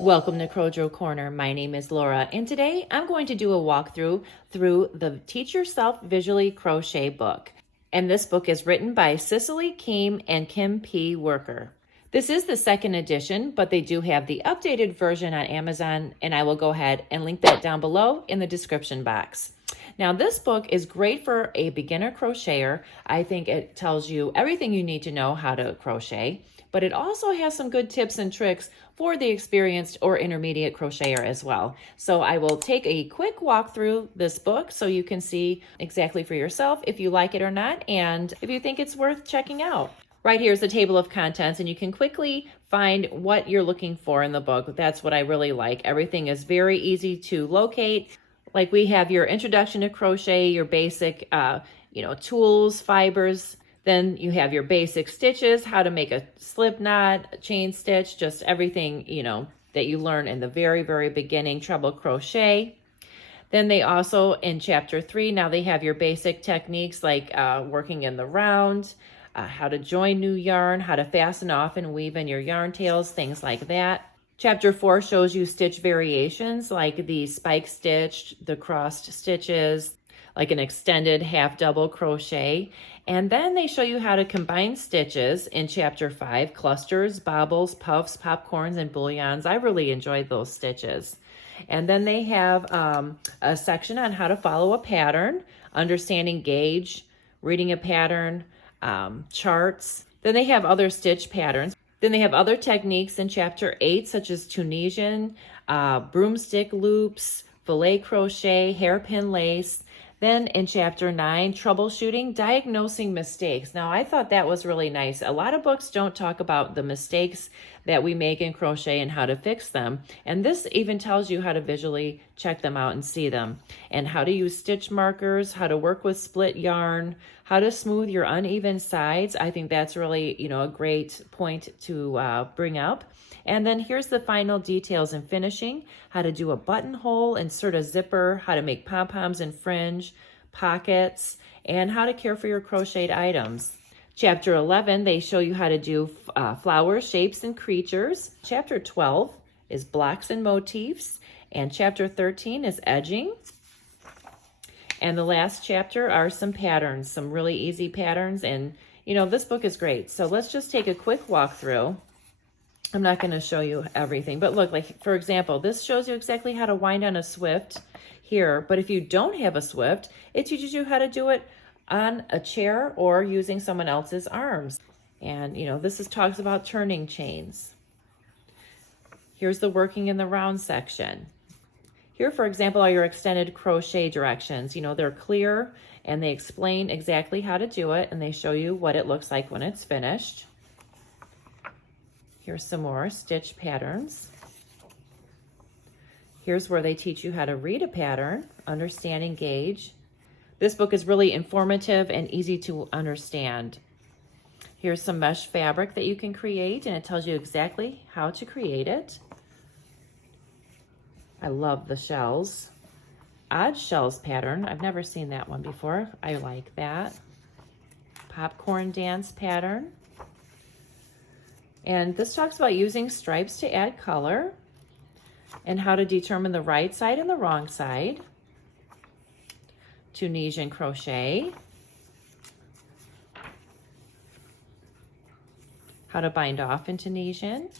Welcome to Crojo Corner. My name is Laura, and today I'm going to do a walkthrough through the Teach Yourself Visually Crochet book. And this book is written by Cicely Keem and Kim P. Worker. This is the second edition, but they do have the updated version on Amazon, and I will go ahead and link that down below in the description box. Now, this book is great for a beginner crocheter. I think it tells you everything you need to know how to crochet, but it also has some good tips and tricks for the experienced or intermediate crocheter as well. So I will take a quick walk through this book so you can see exactly for yourself if you like it or not, and if you think it's worth checking out. Right here is the table of contents, and you can quickly find what you're looking for in the book. That's what I really like. Everything is very easy to locate. Like we have your introduction to crochet, your basic, tools, fibers. Then you have your basic stitches, how to make a slip knot, a chain stitch, just everything, that you learn in the very, very beginning treble crochet. Then they also, in chapter 3, now they have your basic techniques like working in the round, how to join new yarn, how to fasten off and weave in your yarn tails, things like that. Chapter 4 shows you stitch variations like the spike stitch, the crossed stitches, like an extended half double crochet. And then they show you how to combine stitches in chapter 5, clusters, bobbles, puffs, popcorns, and bouillons. I really enjoyed those stitches. And then they have a section on how to follow a pattern, understanding gauge, reading a pattern, charts. Then they have other stitch patterns. Then they have other techniques in chapter 8, such as Tunisian, broomstick loops, filet crochet, hairpin lace. Then in chapter 9, troubleshooting, diagnosing mistakes. Now, I thought that was really nice. A lot of books don't talk about the mistakes that we make in crochet and how to fix them. And this even tells you how to visually check them out and see them, and how to use stitch markers, how to work with split yarn, how to smooth your uneven sides. I think that's really, a great point to bring up. And then here's the final details and finishing, how to do a buttonhole, insert a zipper, how to make pom-poms and fringe, pockets, and how to care for your crocheted items. Chapter 11, they show you how to do flowers, shapes, and creatures. Chapter 12 is blocks and motifs. And chapter 13 is edging. And the last chapter are some patterns, some really easy patterns. And, this book is great. So let's just take a quick walk through. I'm not going to show you everything, but look, like for example, this shows you exactly how to wind on a swift here. But if you don't have a swift, it teaches you how to do it on a chair or using someone else's arms. And, this talks about turning chains. Here's the working in the round section. Here, for example, are your extended crochet directions. They're clear and they explain exactly how to do it, and they show you what it looks like when it's finished. Here's some more stitch patterns. Here's where they teach you how to read a pattern, understand and gauge. This book is really informative and easy to understand. Here's some mesh fabric that you can create, and it tells you exactly how to create it. I love the shells. Odd shells pattern. I've never seen that one before. I like that. Popcorn dance pattern. And this talks about using stripes to add color and how to determine the right side and the wrong side. Tunisian crochet. How to bind off in Tunisian.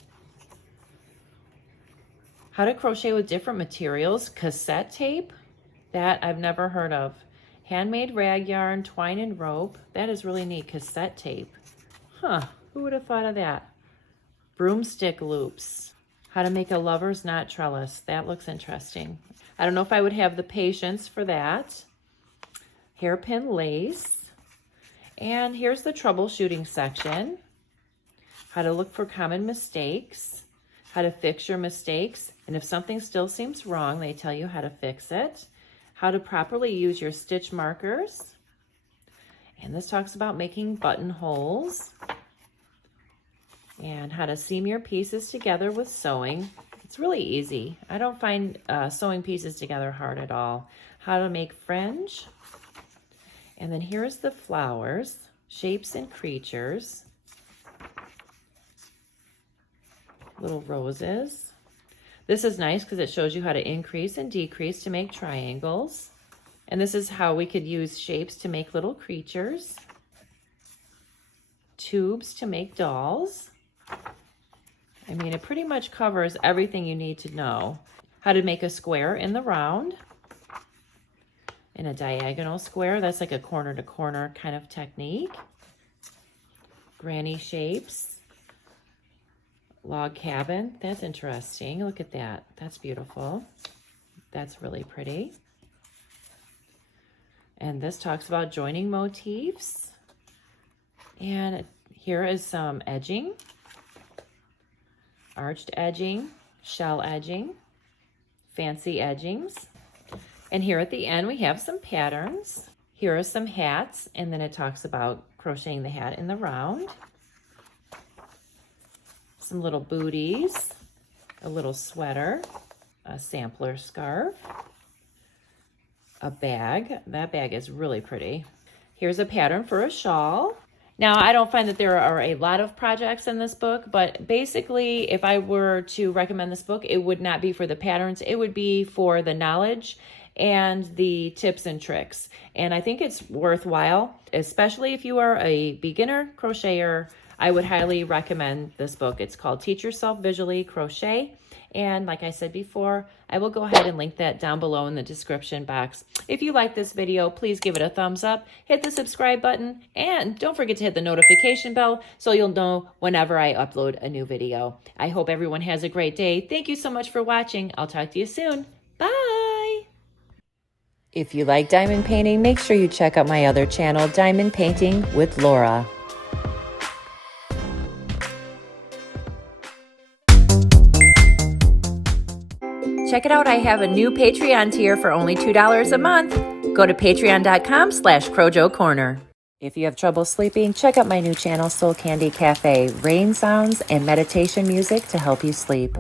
How to crochet with different materials. Cassette tape. That I've never heard of. Handmade rag yarn, twine and rope. That is really neat. Cassette tape. Huh, who would have thought of that? Broomstick loops. How to make a lover's knot trellis. That looks interesting. I don't know if I would have the patience for that. Hairpin lace. And here's the troubleshooting section. How to look for common mistakes. How to fix your mistakes. And if something still seems wrong, they tell you how to fix it. How to properly use your stitch markers. And this talks about making buttonholes. And how to seam your pieces together with sewing. It's really easy. I don't find sewing pieces together hard at all. How to make fringe. And then here's the flowers, shapes and creatures. Little roses. This is nice because it shows you how to increase and decrease to make triangles. And this is how we could use shapes to make little creatures. Tubes to make dolls. I mean, it pretty much covers everything you need to know. How to make a square in the round. And a diagonal square, that's like a corner to corner kind of technique. Granny shapes. Log cabin, that's interesting. Look at that, that's beautiful. That's really pretty. And this talks about joining motifs. And here is some edging. Arched edging, shell edging, fancy edgings. And here at the end, we have some patterns. Here are some hats, and then it talks about crocheting the hat in the round. Some little booties, a little sweater, a sampler scarf, a bag. That bag is really pretty. Here's a pattern for a shawl. Now, I don't find that there are a lot of projects in this book, but basically, if I were to recommend this book, it would not be for the patterns. It would be for the knowledge and the tips and tricks. And I think it's worthwhile, especially if you are a beginner crocheter. I would highly recommend this book. It's called Teach Yourself Visually Crochet. And like I said before, I will go ahead and link that down below in the description box. If you like this video, please give it a thumbs up, hit the subscribe button, and don't forget to hit the notification bell so you'll know whenever I upload a new video. I hope everyone has a great day. Thank you so much for watching. I'll talk to you soon. Bye! If you like diamond painting, make sure you check out my other channel, Diamond Painting with Lora. Check it out, I have a new Patreon tier for only $2 a month. Go to patreon.com/Crojo Corner. If you have trouble sleeping, check out my new channel, Soul Candy Cafe, rain sounds and meditation music to help you sleep.